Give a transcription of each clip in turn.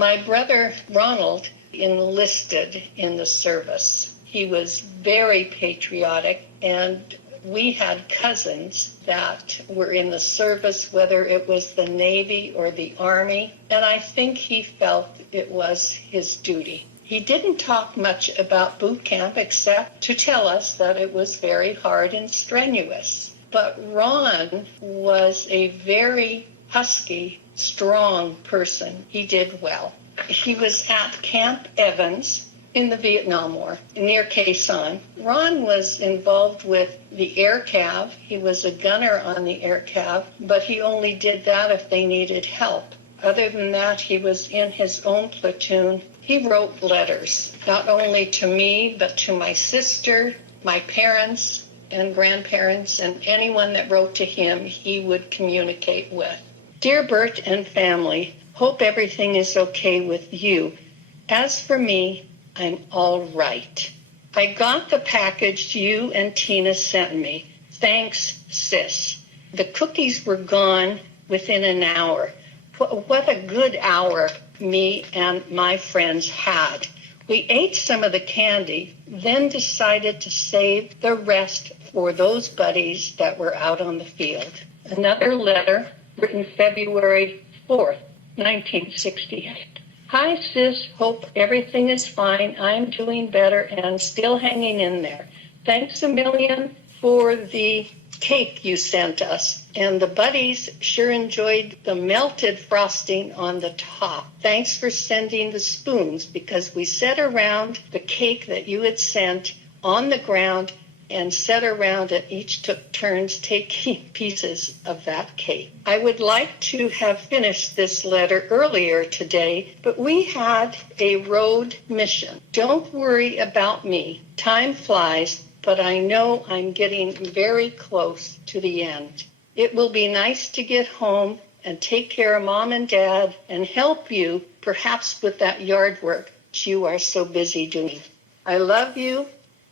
My brother Ronald enlisted in the service. He was very patriotic, and we had cousins that were in the service, whether it was the Navy or the Army, and I think he felt it was his duty. He didn't talk much about boot camp except to tell us that it was very hard and strenuous. But Ron was a very husky, strong person. He did well. He was at Camp Evans in the Vietnam War, near Khe Sanh. Ron was involved with the Air Cav. He was a gunner on the Air Cav, but he only did that if they needed help. Other than that, he was in his own platoon. He wrote letters, not only to me, but to my sister, my parents and grandparents, and anyone that wrote to him, he would communicate with. Dear Bert and family, hope everything is okay with you. As for me, I'm all right. I got the package you and Tina sent me. Thanks, sis. The cookies were gone within an hour. What a good hour me and my friends had. We ate some of the candy, then decided to save the rest for those buddies that were out on the field. Another letter written February 4th, 1968. Hi, sis. Hope everything is fine. I'm doing better and still hanging in there. Thanks a million for the cake you sent us. And the buddies sure enjoyed the melted frosting on the top. Thanks for sending the spoons, because we sat around the cake that you had sent on the ground and sat around and each took turns taking pieces of that cake. I would like to have finished this letter earlier today, but we had a road mission. Don't worry about me. Time flies, but I know I'm getting very close to the end. It will be nice to get home and take care of Mom and Dad and help you, perhaps with that yard work that you are so busy doing. I love you.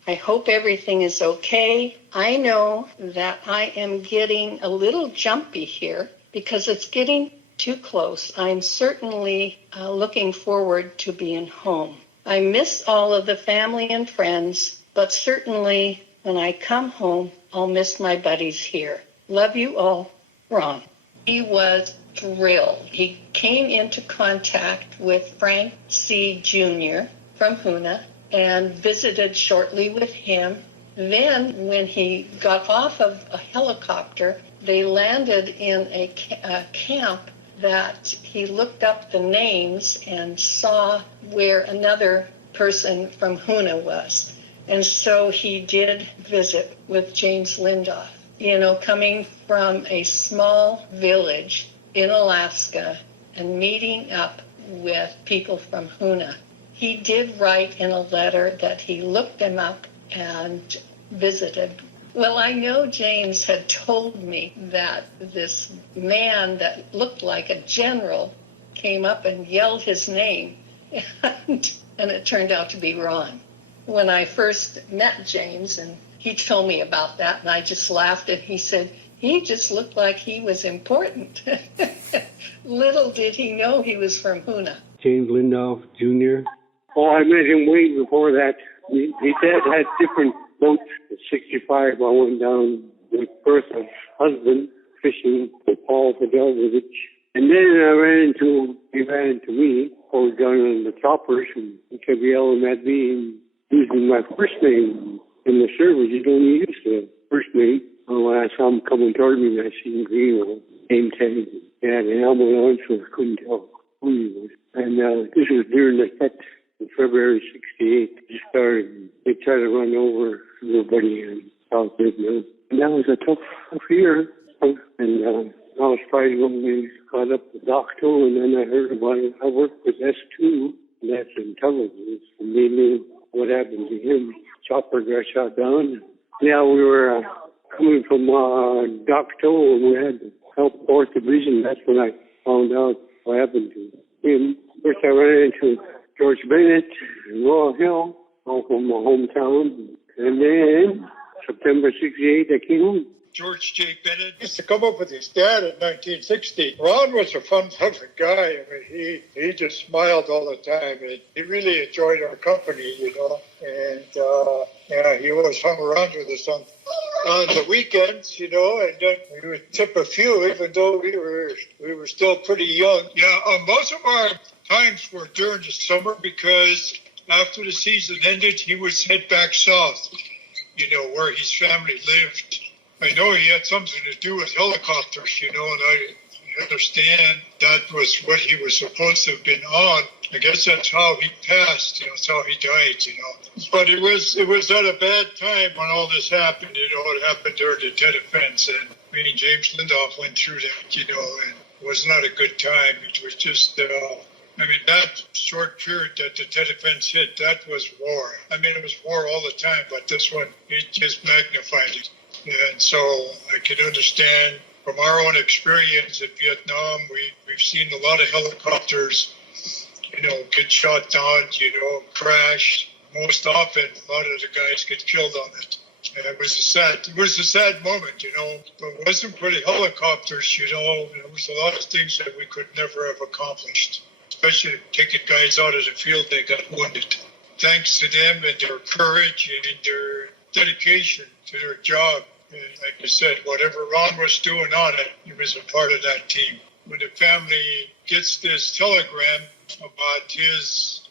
I hope everything is okay. I know that I am getting a little jumpy here because it's getting too close. I'm certainly looking forward to being home. I miss all of the family and friends, but certainly when I come home, I'll miss my buddies here. Love you all, Ron. He was thrilled. He came into contact with Frank C. Jr. from Hoonah and visited shortly with him. Then when he got off of a helicopter, they landed in a camp that he looked up the names and saw where another person from Hoonah was. And so he did visit with James Lindoff. You know, coming from a small village in Alaska and meeting up with people from Hoonah. He did write in a letter that he looked them up and visited. Well, I know James had told me that this man that looked like a general came up and yelled his name, and it turned out to be Ron. When I first met James, and he told me about that, and I just laughed, and he said, he just looked like he was important. Little did he know he was from Hoonah. James Lindoff, Jr. Oh, I met him way before that. His dad had different boats. At 65, I went down with Bertha's husband fishing with Paul Franulovich. And then he ran into me. I was down on the choppers, and he kept yelling at me and using my first name. In the service, you don't use the first name. When I saw him coming toward me, I seen Greenwald, name tag. He had an helmet on, so I couldn't tell who he was. And this was during the Fete in February 68. They tried to run over everybody in South Vietnam. And that was a tough year. And I was fighting when we got up to Doc 2, and then I heard about it. I worked with S2, and that's intelligence, and they knew what happened to him. Chopper got shot down. Yeah, we were coming from Doc 2, and we had to help 4th Division. That's when I found out what happened to him. First, I ran into George Bennett in Royal Hill, all from my hometown. And then, September 68, I came home. George J. Bennett used to come up with his dad in 1960. Ron was a fun-loving guy. I mean, he just smiled all the time, and he really enjoyed our company, you know. And he always hung around with us on the weekends, you know. And then we would tip a few, even though we were still pretty young. Yeah, most of our times were during the summer because after the season ended, he would head back south, you know, where his family lived. I know he had something to do with helicopters, you know, and I understand that was what he was supposed to have been on. I guess that's how he passed, you know, that's how he died, you know. But it was at a bad time when all this happened, you know. It happened during the Tet Offense, and me and James Lindoff went through that, you know, and it was not a good time. It was just, that short period that the Tet Offense hit, that was war. I mean, it was war all the time, but this one, it just magnified it. And so I can understand from our own experience in Vietnam, we've seen a lot of helicopters, you know, get shot down, you know, crash. Most often, a lot of the guys get killed on it. And it was a sad moment, you know. But it wasn't for the helicopters, you know. There was a lot of things that we could never have accomplished, especially taking guys out of the field that got wounded. Thanks to them and their courage and their dedication to their job. And like I said, whatever Ron was doing on it, he was a part of that team. When the family gets this telegram about his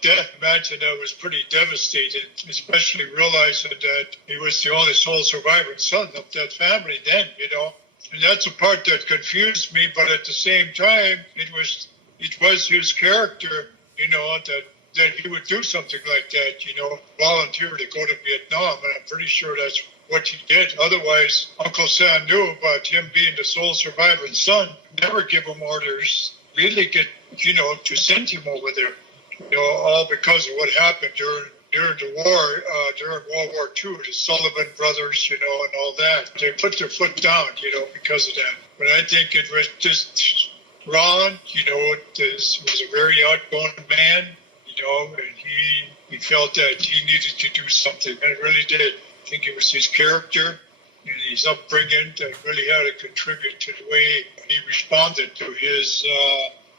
death, imagine that was pretty devastating, especially realizing that he was the only sole surviving son of that family then, you know. And that's a part that confused me, but at the same time, it was his character, you know, that he would do something like that, you know, volunteer to go to Vietnam, and I'm pretty sure that's what he did. Otherwise, Uncle Sam knew about him being the sole surviving son, never give him orders, really get, you know, to send him over there, you know, all because of what happened during the war, during World War II, the Sullivan brothers, you know, and all that. They put their foot down, you know, because of that. But I think it was just Ron, you know, was a very outgoing man, you know, and he felt that he needed to do something, and it really did. I think it was his character and his upbringing that really had to contribute to the way he responded to his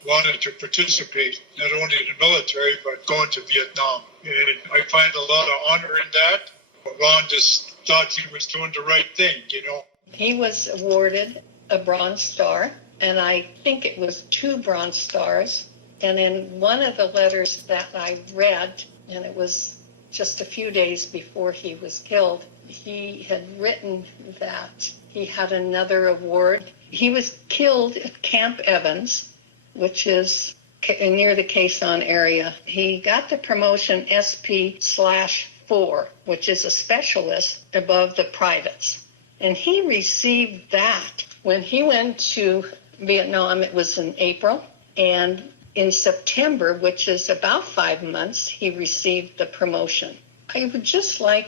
wanting to participate, not only in the military, but going to Vietnam. And I find a lot of honor in that. Ron just thought he was doing the right thing, you know. He was awarded a Bronze Star, and I think it was 2 Bronze Stars. And in one of the letters that I read, and it was just a few days before he was killed, he had written that he had another award. He was killed at Camp Evans, which is near the Quezon area. He got the promotion SP/4, which is a specialist above the privates. And he received that when he went to Vietnam. It was in April, and in September, which is about 5 months, he received the promotion. I would just like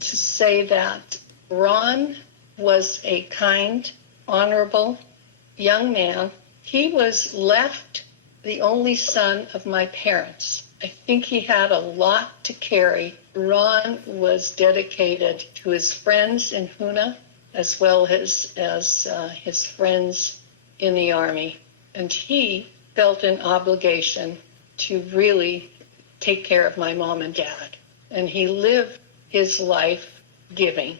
to say that Ron was a kind, honorable young man. He was left the only son of my parents. I think he had a lot to carry. Ron was dedicated to his friends in Hoonah as well as his friends in the Army. And he felt an obligation to really take care of my mom and dad. And he lived his life giving.